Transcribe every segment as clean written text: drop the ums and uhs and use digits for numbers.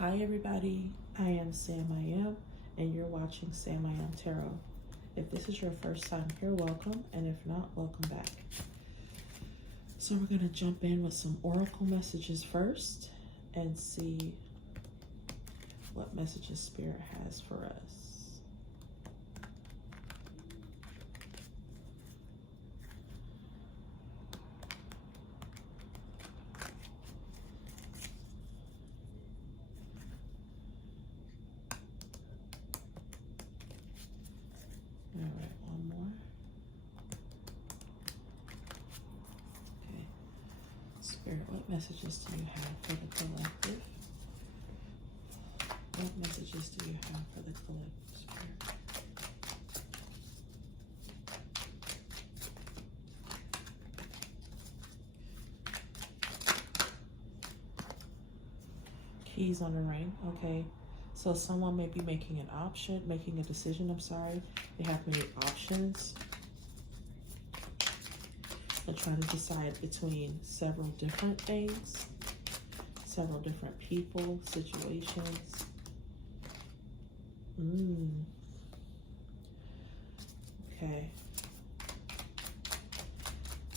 Hi everybody, I am Sam I Am, and you're watching Sam I Am Tarot. If this is your first time here, welcome, and if not, welcome back. So we're going to jump in with some oracle messages first and see what messages Spirit has for us. All right, one more. Okay. Spirit, what messages do you have for the collective? What messages do you have for the collective, Spirit? Keys on the ring, okay. So someone may be making a decision, I'm sorry. They have many options. They're trying to decide between several different things, several different people, situations. Okay.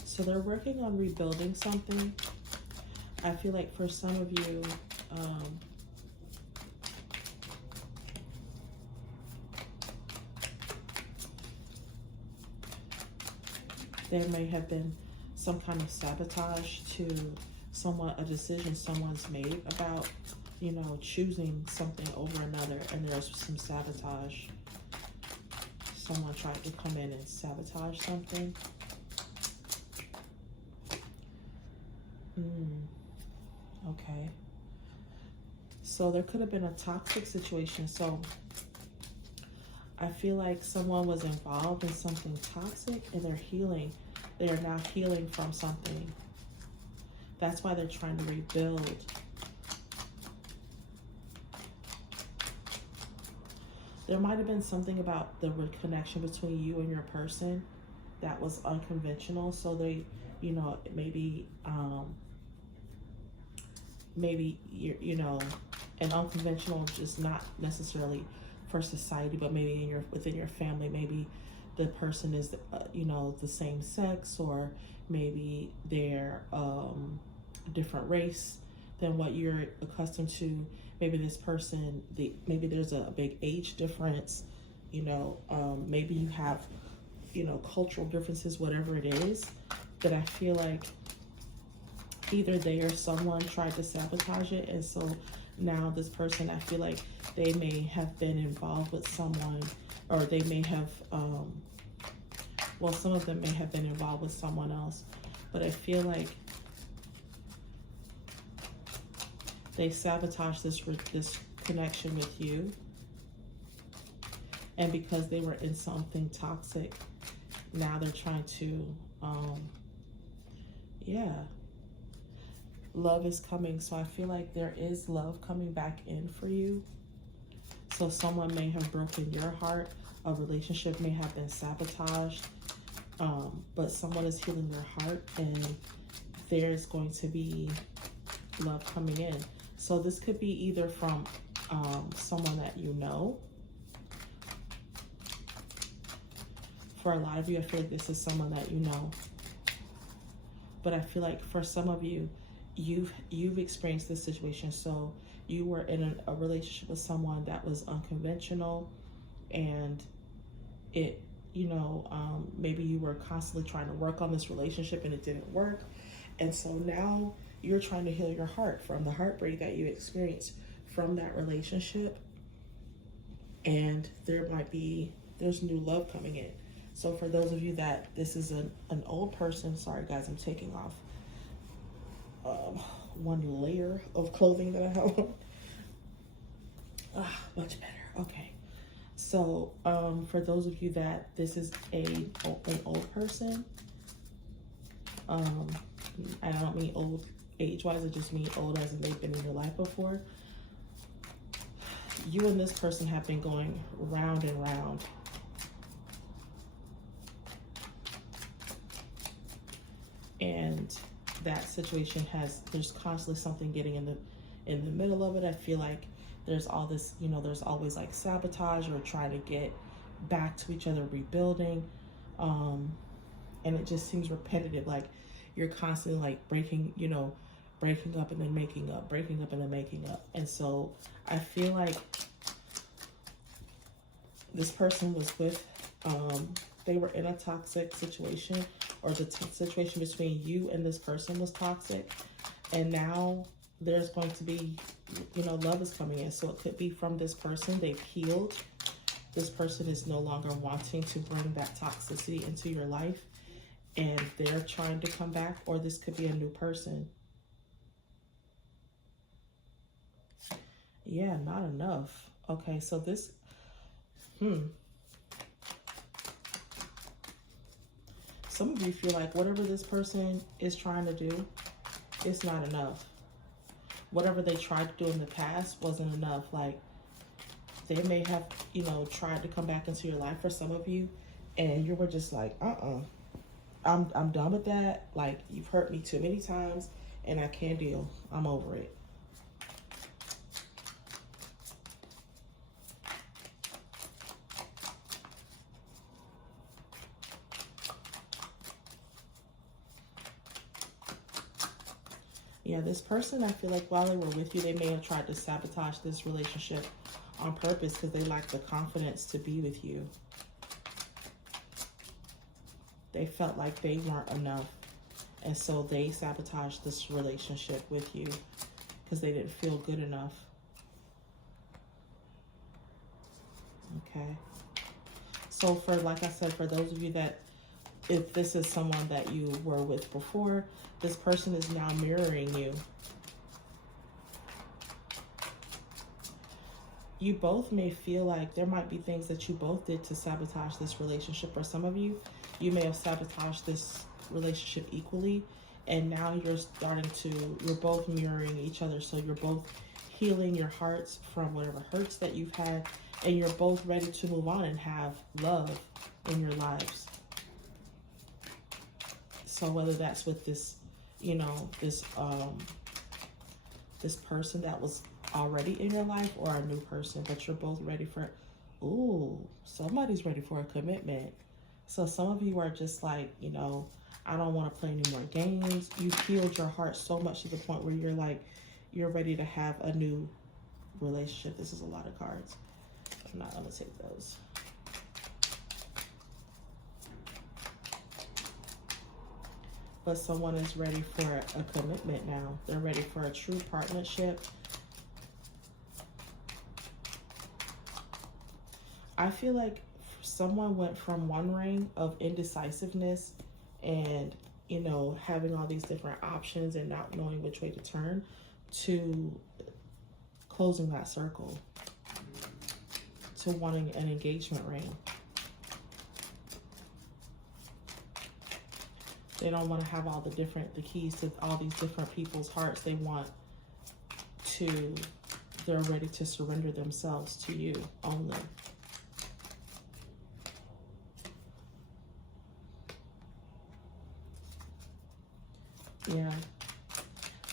So they're working on rebuilding something. I feel like for some of you, there may have been some kind of sabotage to a decision someone's made about, choosing something over another, and there's some sabotage. Someone tried to come in and sabotage something. Okay. So there could have been a toxic situation. So I feel like someone was involved in something toxic and they're healing. They are now healing from something. That's why they're trying to rebuild. There might have been something about the connection between you and your person that was unconventional. So they, maybe an unconventional, just not necessarily for society, but maybe within your family. Maybe the person is the same sex, or maybe they're different race than what you're accustomed to. Maybe this person, maybe there's a big age difference. Maybe you have cultural differences, whatever it is. But I feel like either they or someone tried to sabotage it, and so now this person, I feel like they may have been involved with someone, or they may have, some of them may have been involved with someone else, but I feel like they sabotaged this connection with you, and because they were in something toxic, now they're trying to, love is coming. So I feel like there is love coming back in for you. So someone may have broken your heart. A relationship may have been sabotaged. But someone is healing their heart, and there's going to be love coming in. So this could be either from someone that you know. For a lot of you, I feel like this is someone that you know. But I feel like for some of you, you've experienced this situation. So you were in a relationship with someone that was unconventional, and it, maybe you were constantly trying to work on this relationship and it didn't work. And so now you're trying to heal your heart from the heartbreak that you experienced from that relationship. And there's new love coming in. So for those of you that this is an old person, sorry guys, I'm taking off one layer of clothing that I have on. Much better. Okay. So for those of you that this is an old person, I don't mean old age-wise, I just mean old as in they've been in your life before. You and this person have been going round and round. And that situation there's constantly something getting in the middle of it. I feel like there's all this, you know, there's always like sabotage or trying to get back to each other, rebuilding. And it just seems repetitive. Like you're constantly like breaking, you know, breaking up and then making up, breaking up and then making up. And so I feel like this person was with, they were in a toxic situation, or the situation between you and this person was toxic. And now there's going to be, you know, love is coming in. So it could be from this person. They've healed. This person is no longer wanting to bring that toxicity into your life, and they're trying to come back, or this could be a new person. Yeah, not enough. Okay, so this, some of you feel like whatever this person is trying to do, it's not enough. Whatever they tried to do in the past wasn't enough. Like they may have, you know, tried to come back into your life for some of you, and you were just like, I'm done with that. Like you've hurt me too many times and I can't deal. I'm over it. Yeah, this person, I feel like while they were with you, they may have tried to sabotage this relationship on purpose because they lacked the confidence to be with you. They felt like they weren't enough. And so they sabotaged this relationship with you because they didn't feel good enough. Okay. So for, like I said, for those of you that, if this is someone that you were with before, this person is now mirroring you. You both may feel like there might be things that you both did to sabotage this relationship. Or some of you, you may have sabotaged this relationship equally. And now you're starting to, you're both mirroring each other. So you're both healing your hearts from whatever hurts that you've had. And you're both ready to move on and have love in your lives. So whether that's with this, you know, this person that was already in your life, or a new person, but you're both ready for, ooh, somebody's ready for a commitment. So some of you are just like, you know, I don't want to play any more games. You've healed your heart so much to the point where you're like, you're ready to have a new relationship. This is a lot of cards. I'm not going to take those. But someone is ready for a commitment now. They're ready for a true partnership. I feel like someone went from one ring of indecisiveness and, you know, having all these different options and not knowing which way to turn, to closing that circle, to wanting an engagement ring. They don't want to have all the keys to all these different people's hearts. They want to, they're ready to surrender themselves to you only. Yeah.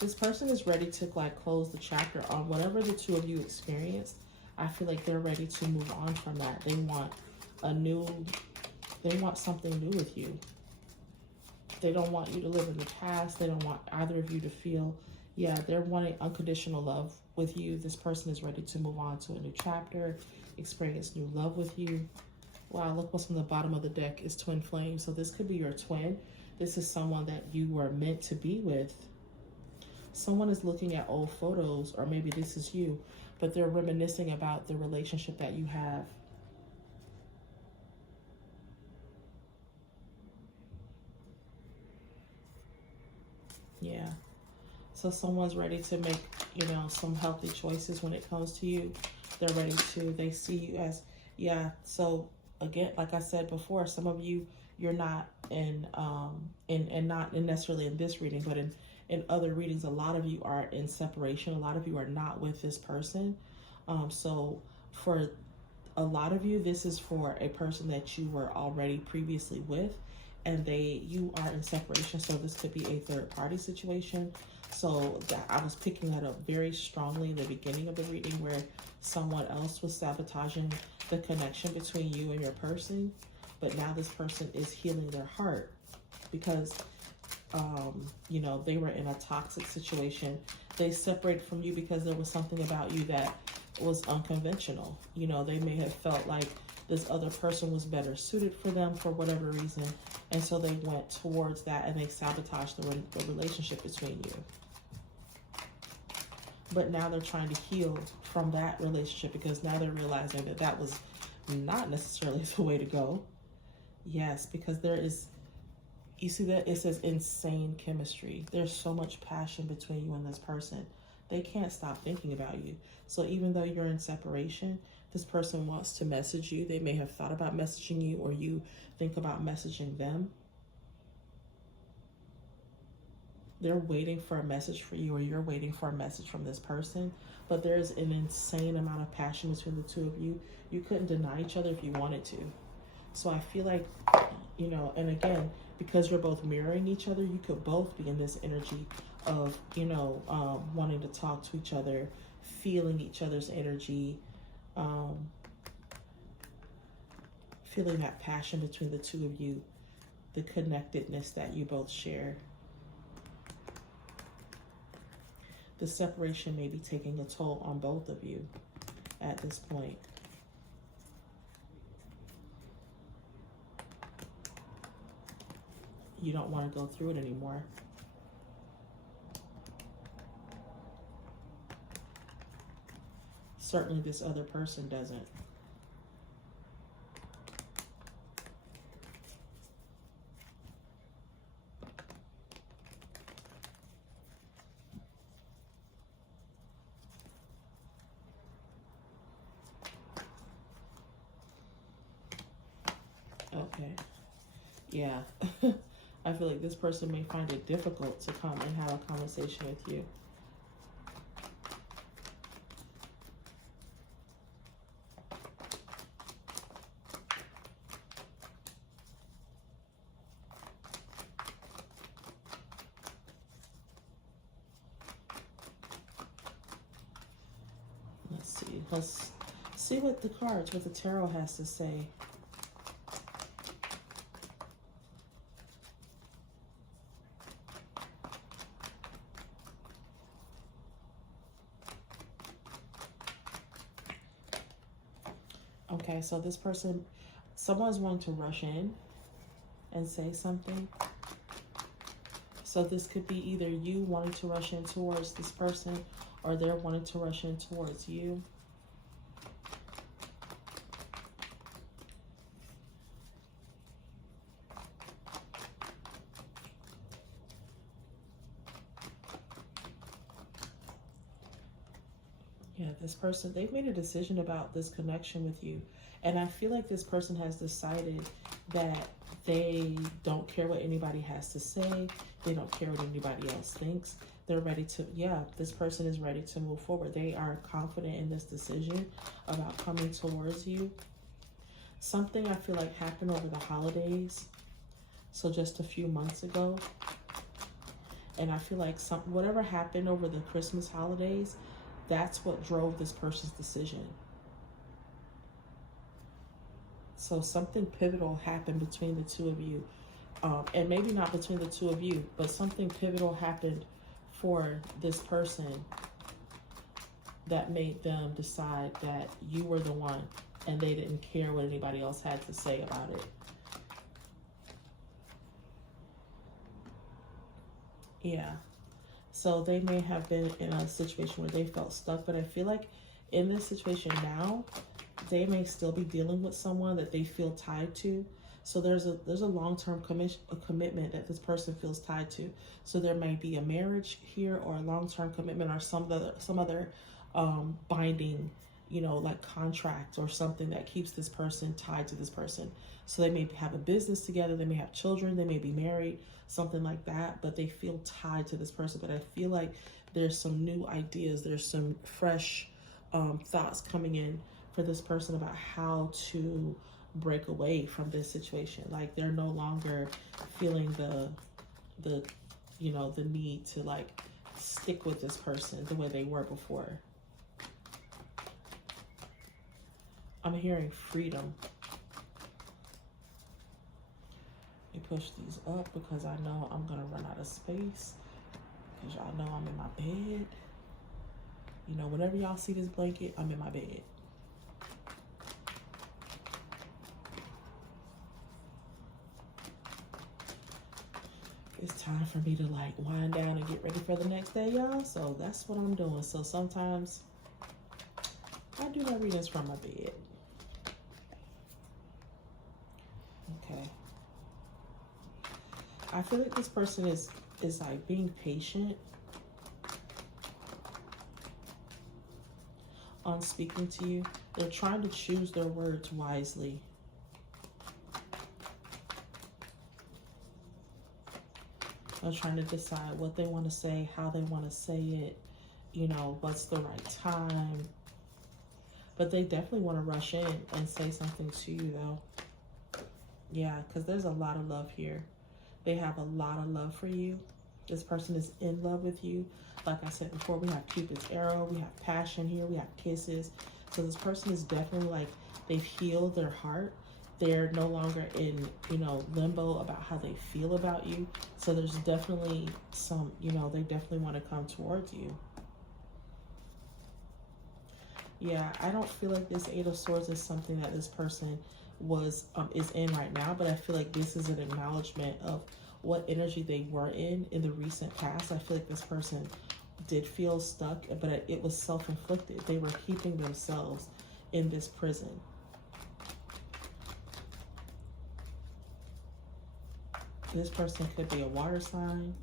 This person is ready to like close the chapter on whatever the two of you experienced. I feel like they're ready to move on from that. They want they want something new with you. They don't want you to live in the past. They don't want either of you to feel, yeah, they're wanting unconditional love with you. This person is ready to move on to a new chapter, experience new love with you. Wow, look what's on the bottom of the deck is twin flame. So this could be your twin. This is someone that you were meant to be with. Someone is looking at old photos, or maybe this is you, but they're reminiscing about the relationship that you have. Yeah. So someone's ready to make, you know, some healthy choices when it comes to you. They're ready to, they see you as, yeah. So again, like I said before, some of you, you're not in not necessarily in this reading, but in other readings, a lot of you are in separation. A lot of you are not with this person. So for a lot of you, this is for a person that you were already previously with, and you are in separation. So this could be a third party situation. So that I was picking that up very strongly in the beginning of the reading, where someone else was sabotaging the connection between you and your person. But now this person is healing their heart because, you know, they were in a toxic situation. They separated from you because there was something about you that was unconventional. You know, they may have felt like this other person was better suited for them for whatever reason. And so they went towards that and they sabotaged the relationship between you. But now they're trying to heal from that relationship because now they're realizing that that was not necessarily the way to go. Yes, because there is, you see that it says insane chemistry. There's so much passion between you and this person. They can't stop thinking about you. So even though you're in separation, this person wants to message you. They may have thought about messaging you, or you think about messaging them. They're waiting for a message for you, or you're waiting for a message from this person. But there's an insane amount of passion between the two of you. You couldn't deny each other if you wanted to. So I feel like, you know, and again, because you're both mirroring each other, you could both be in this energy of, you know, wanting to talk to each other, feeling each other's energy, feeling that passion between the two of you, the connectedness that you both share. The separation may be taking a toll on both of you at this point. You don't want to go through it anymore. Certainly this other person doesn't. Okay. Yeah. I feel like this person may find it difficult to come and have a conversation with you. Let's see. Let's see what the cards, what the tarot has to say. Okay, so this person, someone's wanting to rush in and say something. So this could be either you wanting to rush in towards this person, or they're wanting to rush in towards you. Yeah, this person, they've made a decision about this connection with you. And I feel like this person has decided that they don't care what anybody has to say. They don't care what anybody else thinks. They're ready to, yeah, this person is ready to move forward. They are confident in this decision about coming towards you. Something I feel like happened over the holidays. So just a few months ago. And I feel like whatever happened over the Christmas holidays, that's what drove this person's decision. So something pivotal happened between the two of you. And maybe not between the two of you, but something pivotal happened for this person that made them decide that you were the one and they didn't care what anybody else had to say about it. Yeah. So they may have been in a situation where they felt stuck, but I feel like in this situation now, they may still be dealing with someone that they feel tied to. So there's a long-term commitment that this person feels tied to. So there may be a marriage here, or a long-term commitment, or some other binding, you know, like contract or something that keeps this person tied to this person. So they may have a business together, they may have children, they may be married, something like that, but they feel tied to this person. But I feel like there's some new ideas, there's some fresh thoughts coming in for this person about how to break away from this situation. Like they're no longer feeling the you know, the need to like stick with this person the way they were before. I'm hearing freedom. Let me push these up because I know I'm going to run out of space. Because y'all know I'm in my bed. You know, whenever y'all see this blanket, I'm in my bed. It's time for me to like wind down and get ready for the next day, y'all. So that's what I'm doing. So sometimes I do my readings from my bed. Okay. I feel like this person is like being patient on speaking to you. They're trying to choose their words wisely. They're trying to decide what they want to say, how they want to say it, you know, what's the right time. But they definitely want to rush in and say something to you, though. Yeah, because there's a lot of love here. They have a lot of love for you. This person is in love with you. Like I said before, we have Cupid's arrow. We have passion here. We have kisses. So this person is definitely like, they've healed their heart. They're no longer in, you know, limbo about how they feel about you. So there's definitely some, you know, they definitely want to come towards you. Yeah, I don't feel like this Eight of Swords is something that this person is in right now, but I feel like this is an acknowledgement of what energy they were in the recent past. I feel like this person did feel stuck, but it was self-inflicted. They were keeping themselves in this prison. This person could be a water sign.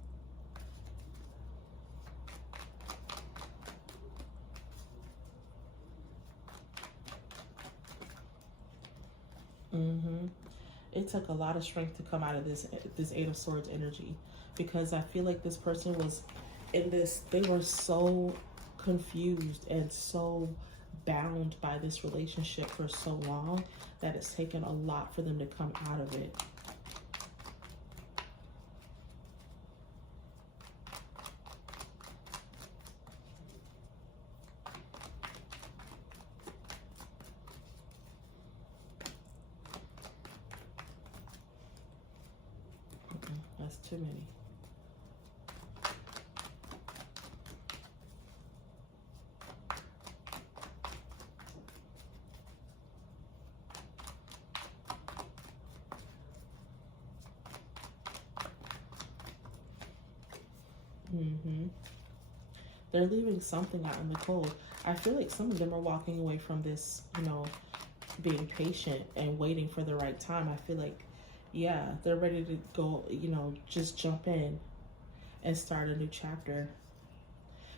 It took a lot of strength to come out of this Eight of Swords energy, because I feel like this person was in this, they were so confused and so bound by this relationship for so long that it's taken a lot for them to come out of it. That's too many. They're leaving something out in the cold. I feel like some of them are walking away from this, you know, being patient and waiting for the right time. I feel like, yeah, they're ready to go, you know, just jump in and start a new chapter.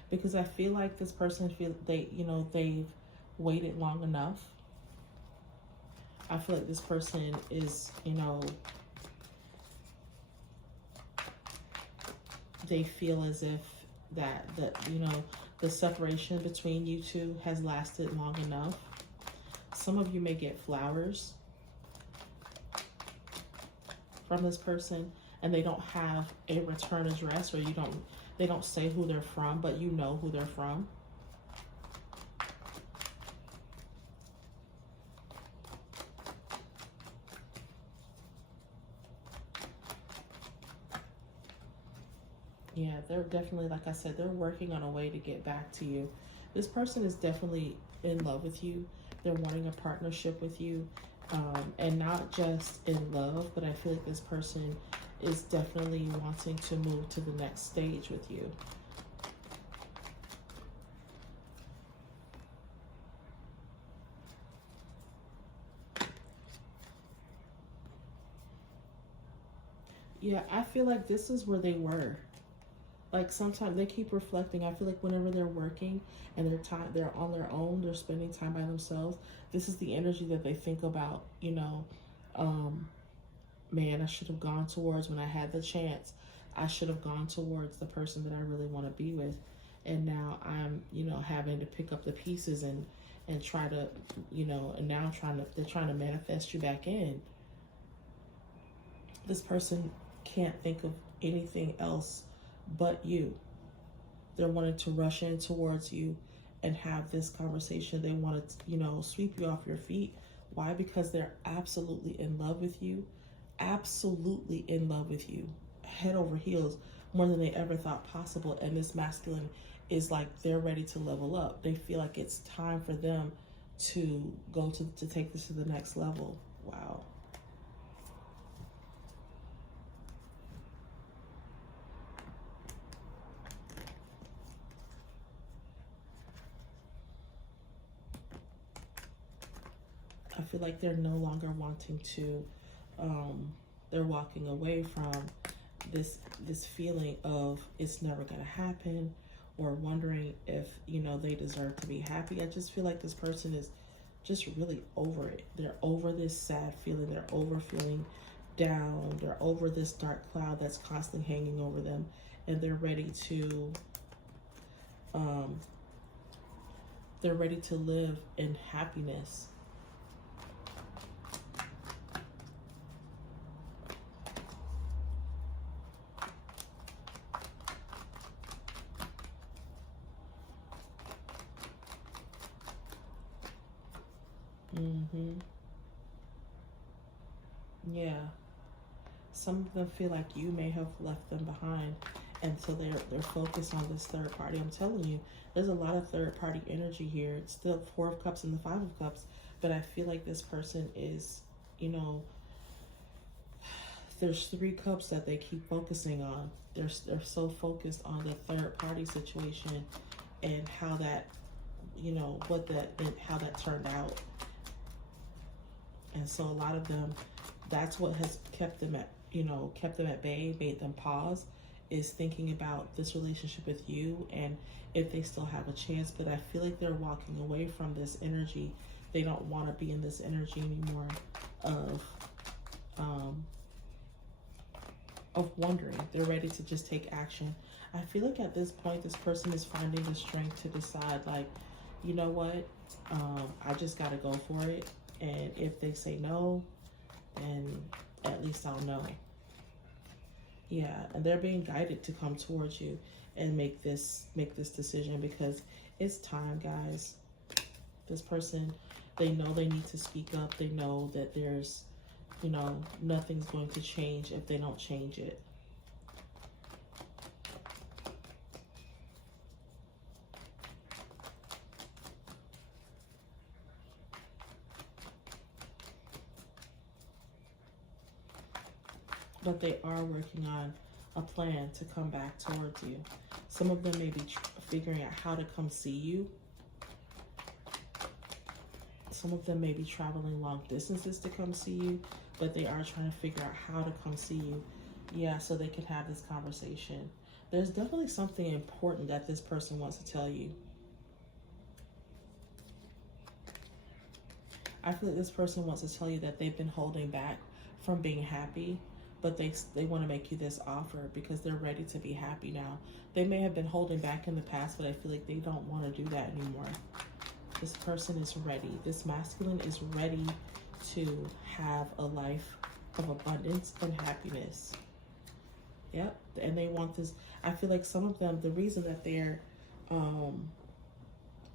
Because I feel like this person they've waited long enough. I feel like this person is, you know, they feel as if the separation between you two has lasted long enough. Some of you may get flowers from this person, and they don't have a return address, or they don't say who they're from, but you know who they're from. Yeah, they're definitely, like I said, they're working on a way to get back to you. This person is definitely in love with you. They're wanting a partnership with you, and not just in love, but I feel like this person is definitely wanting to move to the next stage with you. Yeah, I feel like this is where they were. Like sometimes they keep reflecting. I feel like whenever they're working and they're on their own, they're spending time by themselves. This is the energy that they think about, you know, man, I should have gone towards, when I had the chance, I should have gone towards the person that I really want to be with. And now I'm, you know, having to pick up the pieces and try to, you know, and now they're trying to manifest you back in. This person can't think of anything else but you. They're wanting to rush in towards you and have this conversation. They want to, sweep you off your feet. Why? Because they're absolutely in love with you. Absolutely in love with you. Head over heels, more than they ever thought possible. And this masculine is like, they're ready to level up. They feel like it's time for them to go to take this to the next level. Wow. I feel like they're no longer wanting to, they're walking away from this feeling of it's never going to happen, or wondering if, they deserve to be happy. I just feel like this person is just really over it. They're over this sad feeling. They're over feeling down. They're over this dark cloud that's constantly hanging over them. And they're ready to, live in happiness. Yeah. Some of them feel like you may have left them behind, and so they're focused on this third party. I'm telling you, there's a lot of third party energy here. It's still Four of Cups and the Five of Cups, but I feel like this person is, there's 3 cups that they keep focusing on. They're so focused on the third party situation and how that, how that turned out. And so a lot of them, that's what has kept them at bay, made them pause, is thinking about this relationship with you and if they still have a chance. But I feel like they're walking away from this energy. They don't want to be in this energy anymore of wondering. They're ready to just take action. I feel like at this point, this person is finding the strength to decide, like, you know what, I just got to go for it. And if they say no, then at least I'll know. Yeah, and they're being guided to come towards you and make this decision, because it's time, guys. This person, they know they need to speak up. They know that there's, nothing's going to change if they don't change it. But they are working on a plan to come back towards you. Some of them may be figuring out how to come see you. Some of them may be traveling long distances to come see you, but they are trying to figure out how to come see you. Yeah, so they can have this conversation. There's definitely something important that this person wants to tell you. I feel like this person wants to tell you that they've been holding back from being happy, but they want to make you this offer because they're ready to be happy now. They may have been holding back in the past, but I feel like they don't want to do that anymore. This person is ready. This masculine is ready to have a life of abundance and happiness. Yep, and they want this. I feel like some of them, the reason that they're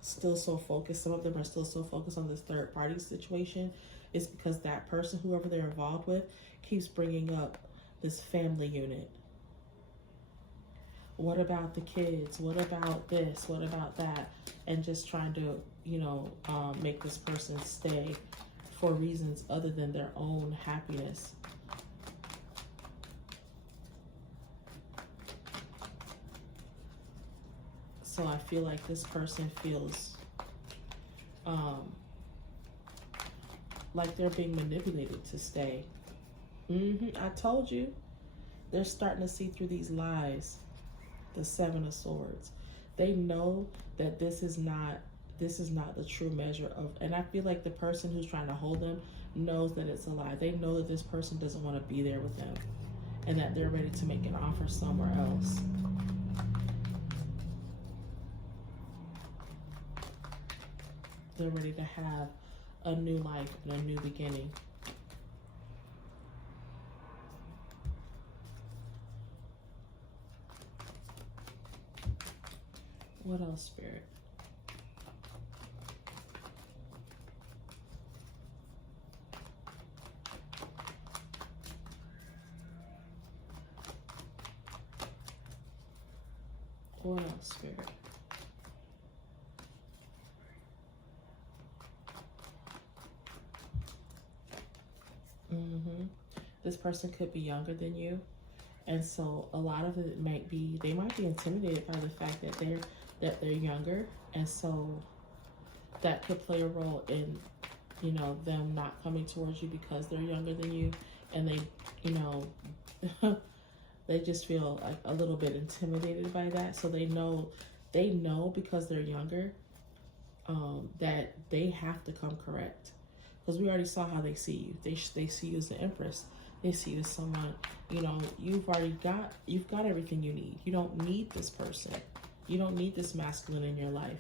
still so focused, some of them are still so focused on this third party situation, is because that person, whoever they're involved with, keeps bringing up this family unit. What about the kids? What about this? What about that? And just trying to, make this person stay for reasons other than their own happiness. So I feel like this person feels like they're being manipulated to stay. I told you. They're starting to see through these lies. The Seven of Swords. They know that this is not the true measure of, and I feel like the person who's trying to hold them knows that it's a lie. They know that this person doesn't want to be there with them, and that they're ready to make an offer somewhere else. They're ready to have a new life and a new beginning. What else, Spirit? What else, Spirit? This person could be younger than you. And so a lot of it might be, they might be intimidated by the fact that they're younger. And so that could play a role in, you know, them not coming towards you because they're younger than you. And they, you know, they just feel like a little bit intimidated by that. So they know because they're younger, that they have to come correct. Because we already saw how they see you. They see you as the Empress. They see you as someone, you know, you've got everything you need. You don't need this person. You don't need this masculine in your life.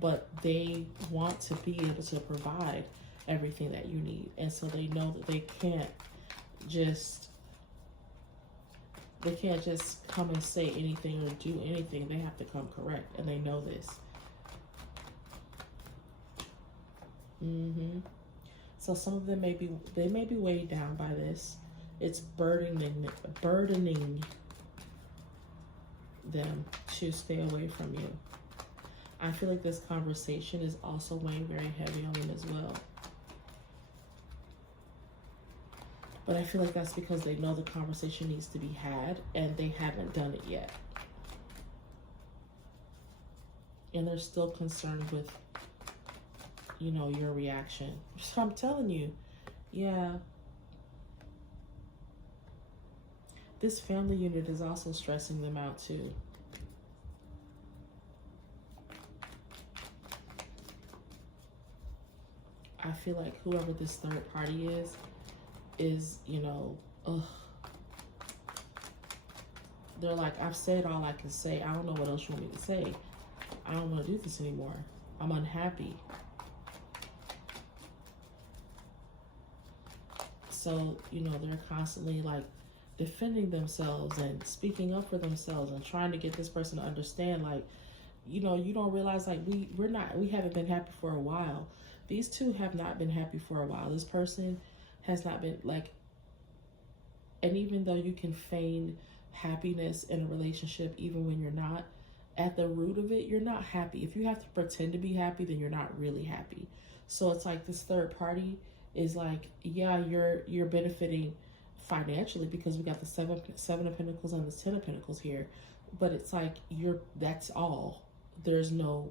But they want to be able to provide everything that you need. And so they know that they can't just come and say anything or do anything. They have to come correct. And they know this. So some of them may be weighed down by this. It's burdening them to stay away from you. I feel like this conversation is also weighing very heavy on them as well. But I feel like that's because they know the conversation needs to be had and they haven't done it yet. And they're still concerned with, you know, your reaction. So I'm telling you, yeah. This family unit is also stressing them out too. I feel like whoever this third party is, you know, they're like, I've said all I can say. I don't know what else you want me to say. I don't want to do this anymore. I'm unhappy. So, you know, they're constantly like defending themselves and speaking up for themselves and trying to get this person to understand, like, you know, you don't realize, like, we haven't been happy for a while. These two have not been happy for a while. This person has not been, like, and even though you can feign happiness in a relationship, even when you're not, at the root of it, you're not happy. If you have to pretend to be happy, then you're not really happy. So it's like this third party is like, yeah, you're benefiting financially because we got the seven of Pentacles and the 10 of Pentacles here, but it's like that's all. There's no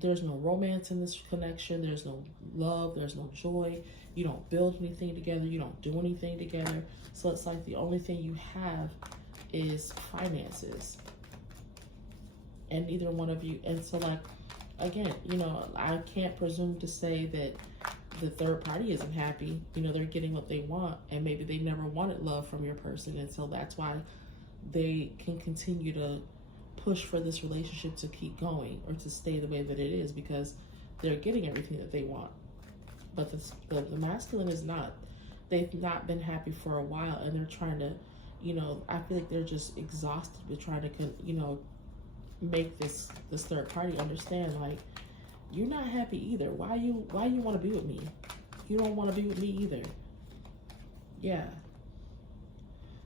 romance in this connection. There's no love. There's no joy. You don't build anything together. You don't do anything together. So it's like the only thing you have is finances, and neither one of you. And so, like, again, you know, I can't presume to say that the third party isn't happy. You know, they're getting what they want, and maybe they never wanted love from your person, and so that's why they can continue to push for this relationship to keep going or to stay the way that it is, because they're getting everything that they want. But the masculine is not. They've not been happy for a while, and they're trying to, you know, I feel like they're just exhausted with trying to, you know, make this third party understand, like, you're not happy either. Why you want to be with me? You don't want to be with me either. Yeah.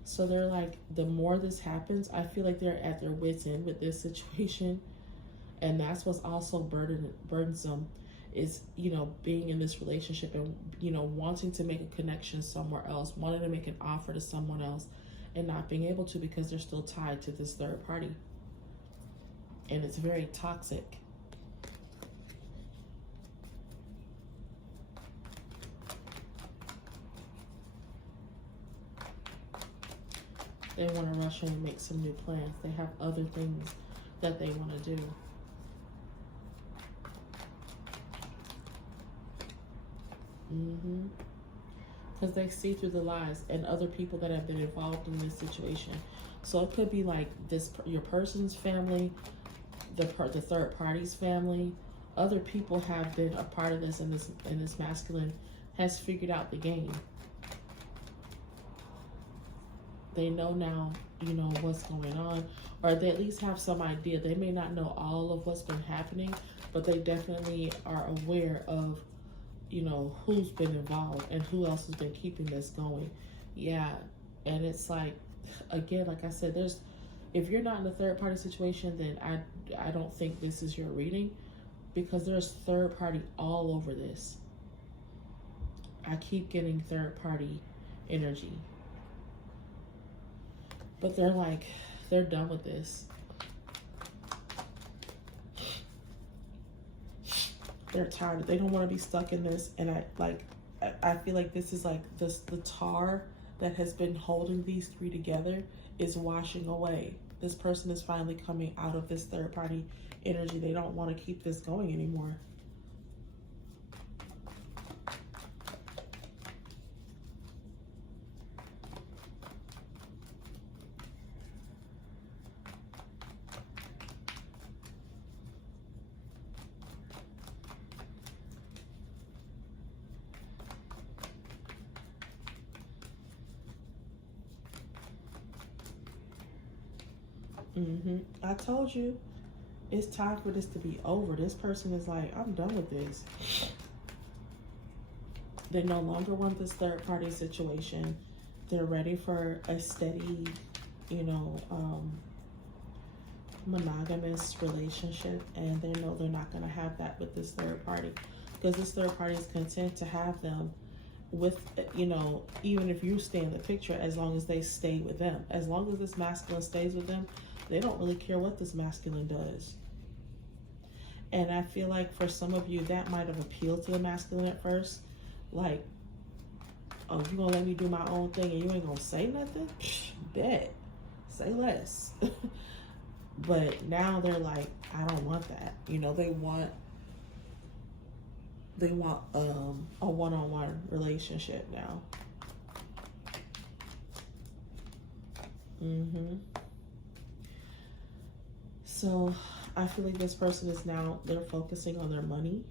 So they're like, the more this happens, I feel like they're at their wits' end with this situation. And that's what's also burdensome is, you know, being in this relationship and, you know, wanting to make a connection somewhere else, wanting to make an offer to someone else and not being able to because they're still tied to this third party. And it's very toxic. They want to rush in and make some new plans. They have other things that they want to do. Because they see through the lies and other people that have been involved in this situation. So it could be like this, your person's family, the third party's family. Other people have been a part of this, and this masculine has figured out the game. They know now, you know, what's going on, or they at least have some idea. They may not know all of what's been happening, but they definitely are aware of, you know, who's been involved and who else has been keeping this going. Yeah. And it's like, again, like I said, if you're not in a third party situation, then I don't think this is your reading, because there's third party all over this. I keep getting third party energy. But they're done with this. They're tired. They don't want to be stuck in this. And I feel like this is like the tar that has been holding these three together is washing away. This person is finally coming out of this third party energy. They don't want to keep this going anymore. I told you, it's time for this to be over. This person is like, I'm done with this. They no longer want this third party situation. They're ready for a steady, you know, monogamous relationship, and they know they're not going to have that with this third party, because this third party is content to have them with, you know, even if you stay in the picture, as long as they stay with them. As long as this masculine stays with them, they don't really care what this masculine does. And I feel like for some of you, that might have appealed to the masculine at first. Like, oh, you gonna let me do my own thing and you ain't gonna say nothing? Bet. Say less. But now they're like, I don't want that. You know, they want a one-on-one relationship now. So I feel like this person is now, they're focusing on their money.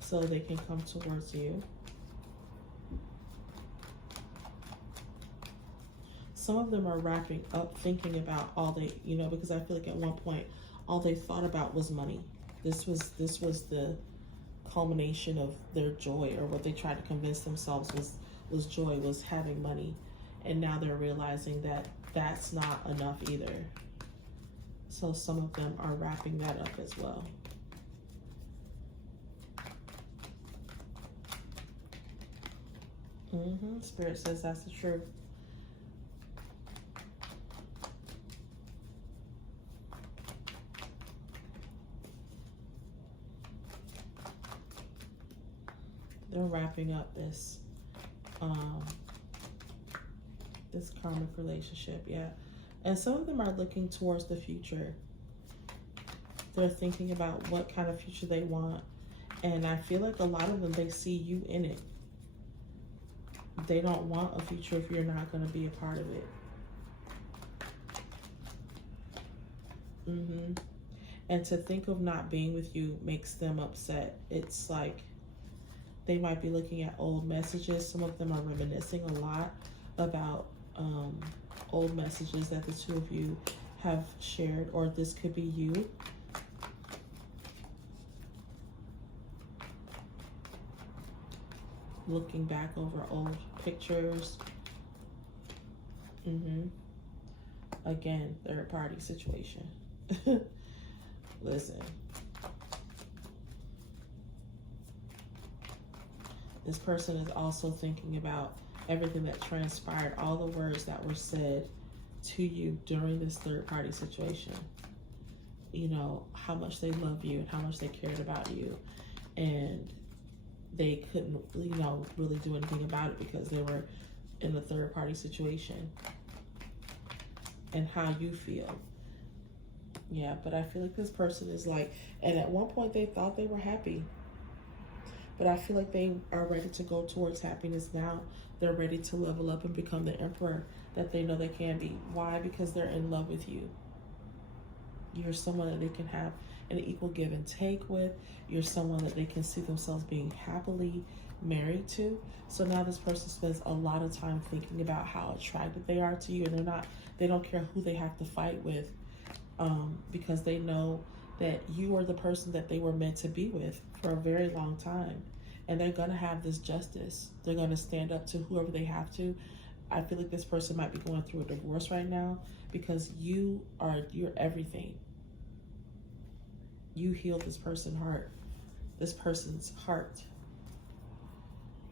So they can come towards you. Some of them are wrapping up, thinking about all they, you know, because I feel like at one point, all they thought about was money. This was the culmination of their joy, or what they tried to convince themselves was joy, was having money. And now they're realizing that that's not enough either. So some of them are wrapping that up as well. Spirit says that's the truth. They're wrapping up this this karmic relationship, yeah. And some of them are looking towards the future. They're thinking about what kind of future they want. And I feel like a lot of them, they see you in it. They don't want a future if you're not going to be a part of it. And to think of not being with you makes them upset. It's like they might be looking at old messages. Some of them are reminiscing a lot about old messages that the two of you have shared, or this could be you. Looking back over old pictures. Again, third party situation. Listen. This person is also thinking about everything that transpired, all the words that were said to you during this third party situation. You know, how much they love you and how much they cared about you. And they couldn't, you know, really do anything about it because they were in a third party situation. And how you feel. Yeah, but I feel like this person is like, and at one point they thought they were happy. But I feel like they are ready to go towards happiness now. They're ready to level up and become the emperor that they know they can be. Why? Because they're in love with you. You're someone that they can have an equal give and take with. You're someone that they can see themselves being happily married to. So now this person spends a lot of time thinking about how attracted they are to you, and they don't care who they have to fight with, because they know that you are the person that they were meant to be with for a very long time. And they're going to have this justice. They're going to stand up to whoever they have to. I feel like this person might be going through a divorce right now, because you're everything. You healed this person's heart.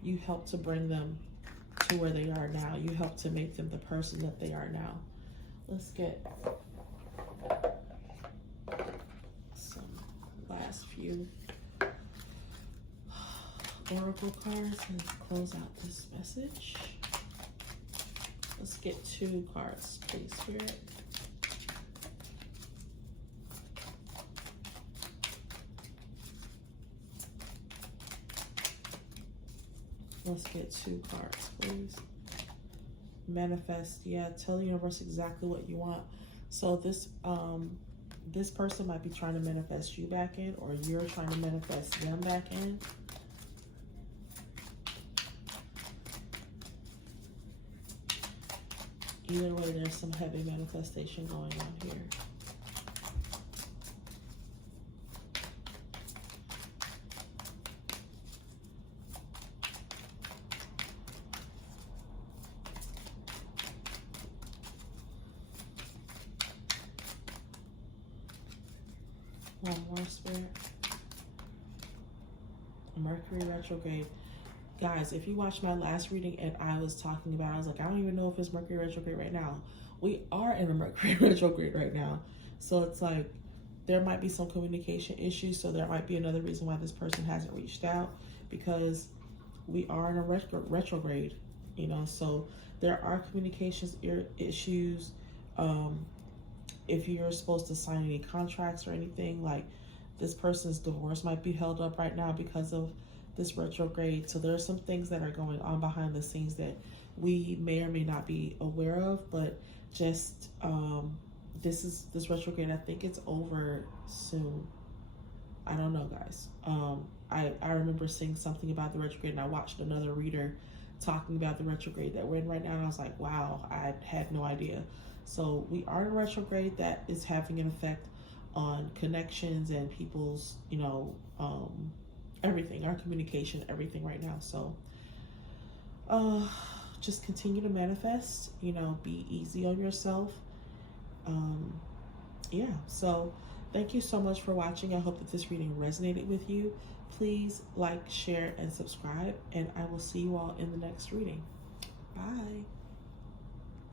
You helped to bring them to where they are now. You helped to make them the person that they are now. Let's get some last few oracle cards and close out this message. Let's get 2 cards, please, Spirit. Let's get 2 cards, please. Manifest. Yeah, tell the universe exactly what you want. So this person might be trying to manifest you back in, or you're trying to manifest them back in. Either way, there's some heavy manifestation going on here. One more, Spirit. Mercury retrograde. Guys, if you watched my last reading and I was talking about, I was like, I don't even know if it's Mercury retrograde right now. We are in a Mercury retrograde right now. So it's like, there might be some communication issues. So there might be another reason why this person hasn't reached out, because we are in a retrograde, you know. So there are communications issues. If you're supposed to sign any contracts or anything, like this person's divorce might be held up right now because of this retrograde. So there are some things that are going on behind the scenes that we may or may not be aware of, but just this retrograde, I think it's over soon. I don't know, guys. I remember seeing something about the retrograde, and I watched another reader talking about the retrograde that we're in right now, and I was like, wow, I had no idea. So we are in a retrograde that is having an effect on connections and people's, you know, everything, our communication, everything right now. So just continue to manifest, you know, be easy on yourself. Yeah, so thank you so much for watching. I hope that this reading resonated with you. Please like, share, and subscribe, and I will see you all in the next reading. Bye.